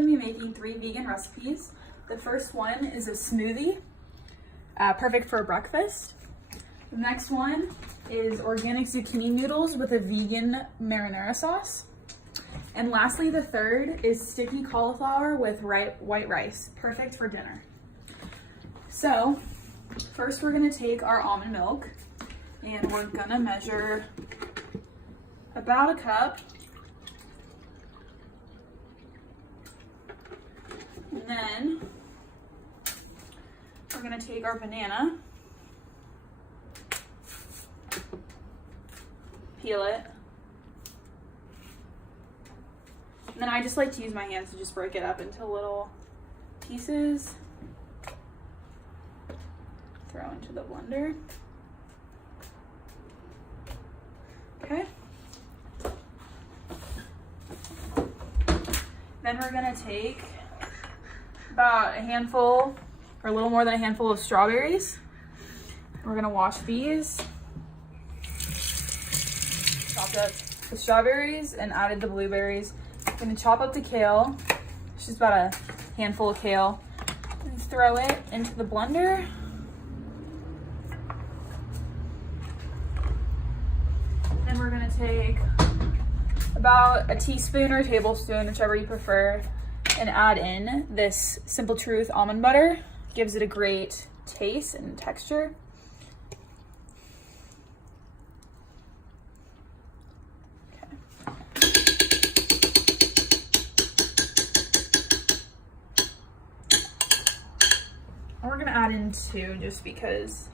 going to be making 3 vegan recipes. The first one is a smoothie, perfect for breakfast. The next one is organic zucchini noodles with a vegan marinara sauce. And lastly, the third is sticky cauliflower with white rice, perfect for dinner. So first we're going to take our almond milk and we're going to measure about a cup. And then we're going to take our banana, peel it, and then I just like to use my hands to just break it up into little pieces. Throw into the blender. Okay. Then we're going to take about a handful or a little more than a handful of strawberries. We're going to wash these. Chopped up the strawberries and added the blueberries. I'm going to chop up the kale. It's just about a handful of kale. And throw it into the blender. Then we're going to take about a teaspoon or a tablespoon, whichever you prefer, and add in this Simple Truth almond butter. Gives it a great taste and texture. Okay. We're gonna add in 2 just because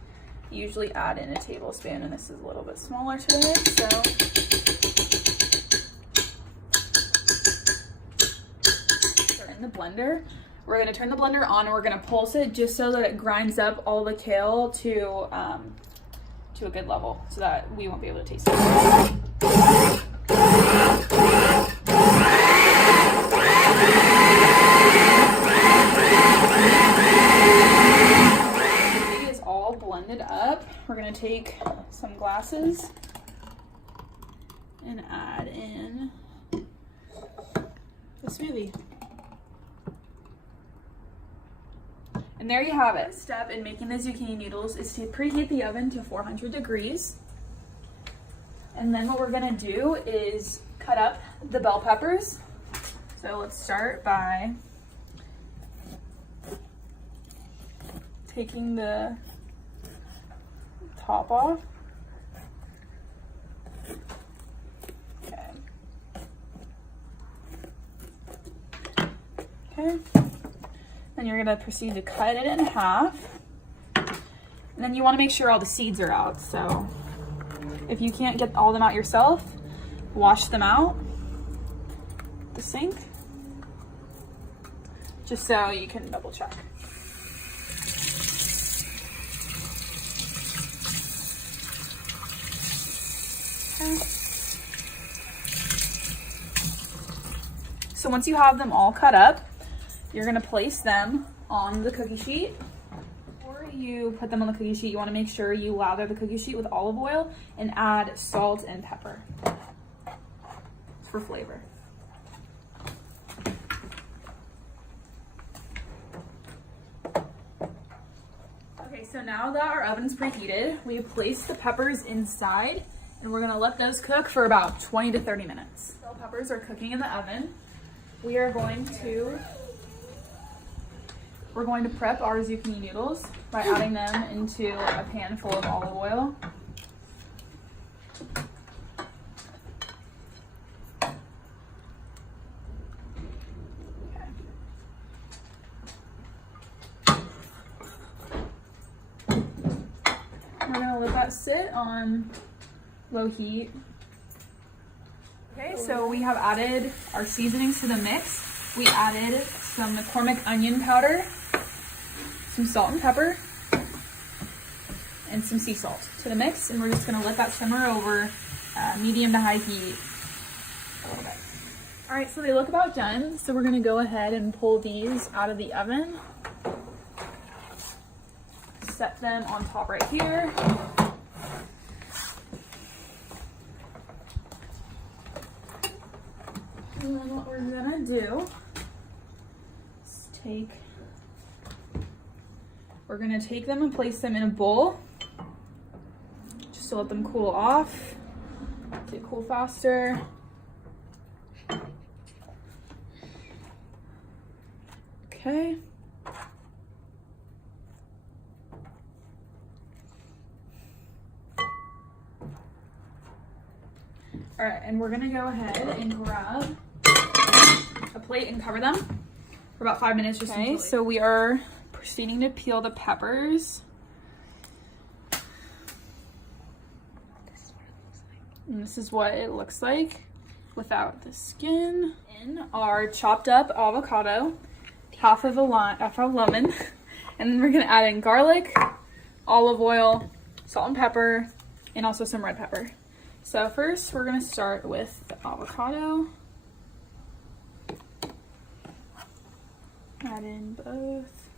you usually add in a tablespoon and this is a little bit smaller today, so. The blender. We're going to turn the blender on and we're going to pulse it just so that it grinds up all the kale to a good level so that we won't be able to taste it. It is all blended up. We're going to take some glasses and add in the smoothie. And there you have it. The step in making the zucchini noodles is to preheat the oven to 400 degrees. And then what we're gonna do is cut up the bell peppers. So let's start by taking the top off. Okay. Okay. Then you're gonna proceed to cut it in half. And then you wanna make sure all the seeds are out. So if you can't get all of them out yourself, wash them out the sink, just so you can double check. Okay. So once you have them all cut up, you're gonna place them on the cookie sheet. Before you put them on the cookie sheet, you wanna make sure you lather the cookie sheet with olive oil and add salt and pepper. It's for flavor. Okay, so now that our oven's preheated, we place the peppers inside and we're gonna let those cook for about 20 to 30 minutes. Bell peppers are cooking in the oven. We're going to prep our zucchini noodles by adding them into a pan full of olive oil. Okay. We're gonna let that sit on low heat. Okay, so we have added our seasonings to the mix. We added some McCormick onion powder, some salt and pepper, and some sea salt to the mix, and we're just gonna let that simmer over medium to high heat a little bit. All right, so they look about done, so we're gonna go ahead and pull these out of the oven. Set them on top right here. And then what we're gonna do We're gonna take them and place them in a bowl just to let them cool off. They cool faster. Okay. All right, and we're gonna go ahead and grab a plate and cover them for about 5 minutes. Just okay, so we are proceeding to peel the peppers. And this is what it looks like without the skin. In our chopped up avocado, half of a lemon, and then we're gonna add in garlic, olive oil, salt and pepper, and also some red pepper. So first we're gonna start with the avocado. Add in both.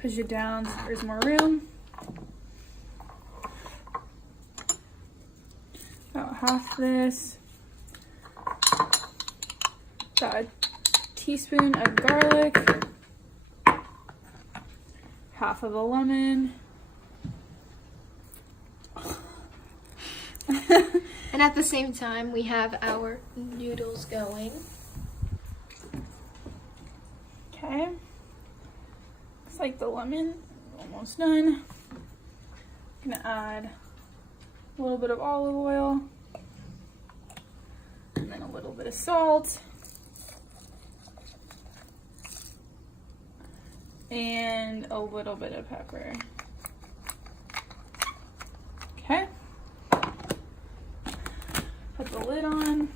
Push it down so there's more room. About half this. About a teaspoon of garlic. Half of a lemon. And at the same time, we have our noodles going. Okay. Looks like the lemon is almost done. I'm gonna add a little bit of olive oil. And then a little bit of salt. And a little bit of pepper. Okay. Put the lid on.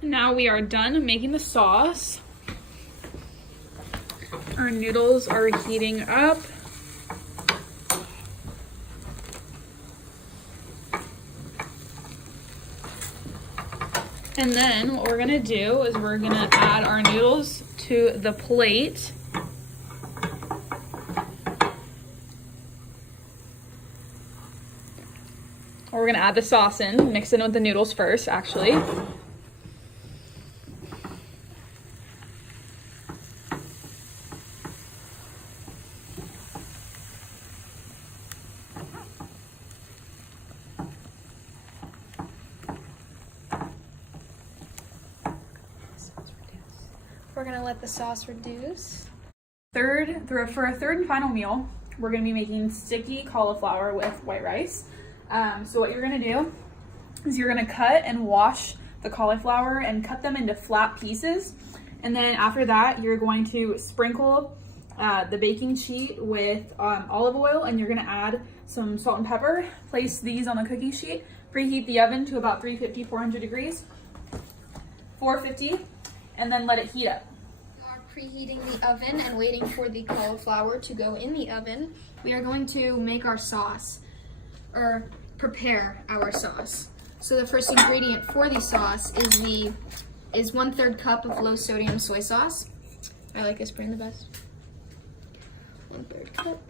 Now we are done making the sauce. Our noodles are heating up. And then what we're gonna do is we're gonna add our noodles to the plate. Or we're gonna add the sauce in, mix it in with the noodles first, actually. We're gonna let the sauce reduce. For a third and final meal, we're gonna be making sticky cauliflower with white rice. So what you're gonna do is you're gonna cut and wash the cauliflower and cut them into flat pieces. And then after that, you're going to sprinkle the baking sheet with olive oil, and you're gonna add some salt and pepper. Place these on the cookie sheet. Preheat the oven to about 350, 400 degrees, 450, and then let it heat up. We are preheating the oven and waiting for the cauliflower to go in the oven. We are going to make our sauce, or prepare our sauce. So the first ingredient for the sauce is 1/3 cup of low sodium soy sauce. I like this brand the best. 1/3 cup.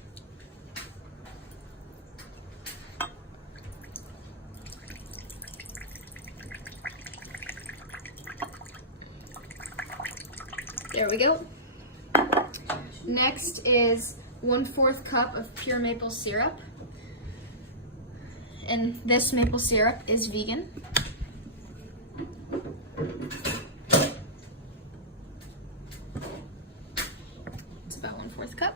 There we go. Next is 1/4 cup of pure maple syrup. And this maple syrup is vegan. It's about 1/4 cup.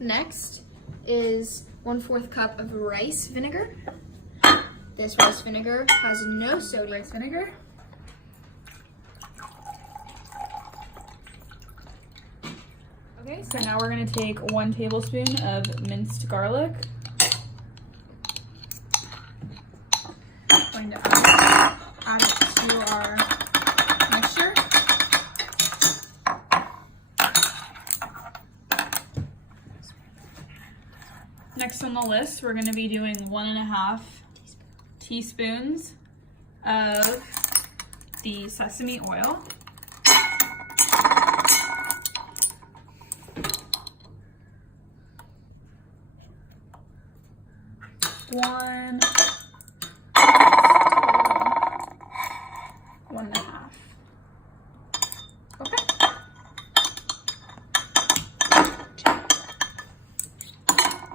Next is 1/4 cup of rice vinegar. This rice vinegar has no sodium. Rice vinegar. Okay, so now we're gonna take 1 tablespoon of minced garlic. Going to add it to our mixture. Next on the list, we're gonna be doing 1.5 teaspoons of the sesame oil. One, 1.5. Okay.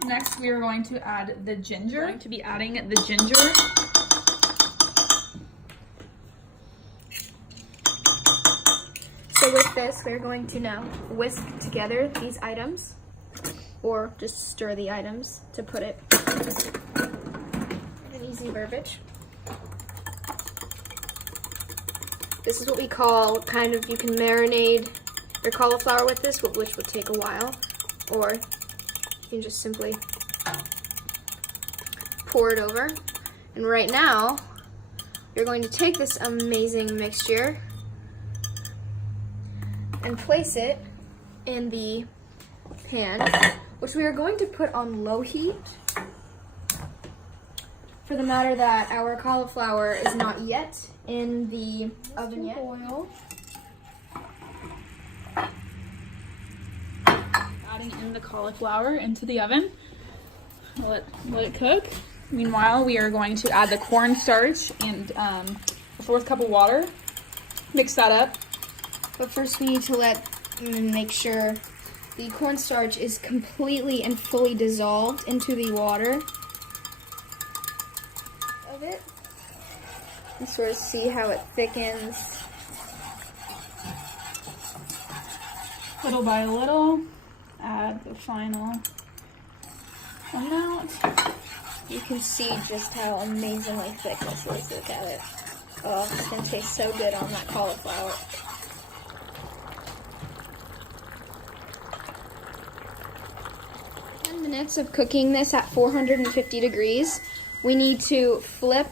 Next, we are going to add the ginger. We're going to be adding the ginger. So with this, we're going to now whisk together these items, or just stir the items to put it in easy verbiage. This is what we call kind of, you can marinate your cauliflower with this, which would take a while, or you can just simply pour it over. And right now, you're going to take this amazing mixture and place it in the pan, which we are going to put on low heat for the matter that our cauliflower is not yet in the oven yet. Oil. Adding in the cauliflower into the oven. Let it cook. Meanwhile, we are going to add the cornstarch and a 1/4 cup of water. Mix that up. But first we need to make sure the cornstarch is completely and fully dissolved into the water of it. And sort of see how it thickens. Little by little, add the final amount. You can see just how amazingly thick this is. Look at it. Oh, it's going to taste so good on that cauliflower. Minutes of cooking this at 450 degrees. We need to flip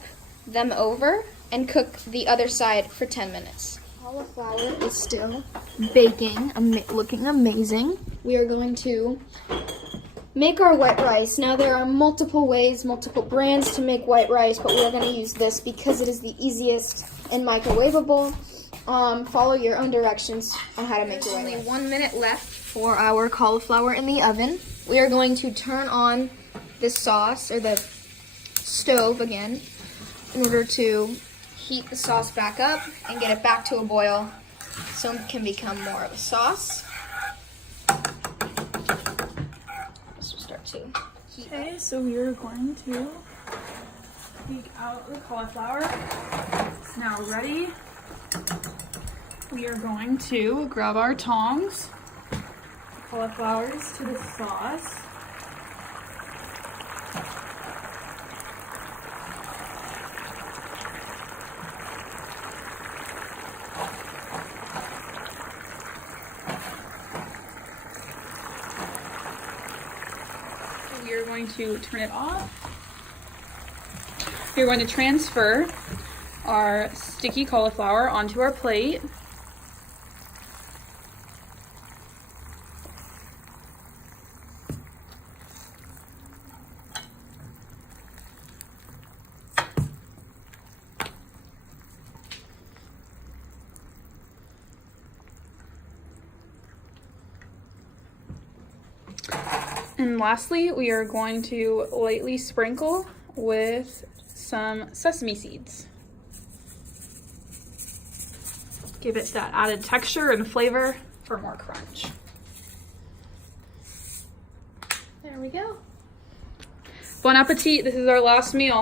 them over and cook the other side for 10 minutes. Cauliflower is still baking, looking amazing. We are going to make our white rice. Now there are multiple ways, multiple brands to make white rice, but we are going to use this because it is the easiest and microwavable. Follow your own directions on how to make your white rice. Only 1 minute left for our cauliflower in the oven. We are going to turn on the sauce, or the stove again, in order to heat the sauce back up and get it back to a boil so it can become more of a sauce. This will start to heat. Okay, so we are going to take out the cauliflower. It's now ready. We are going to grab our tongs, cauliflowers to the sauce. We are going to turn it off. We are going to transfer our sticky cauliflower onto our plate. And lastly, we are going to lightly sprinkle with some sesame seeds. Give it that added texture and flavor for more crunch. There we go. Bon appetit, this is our last meal.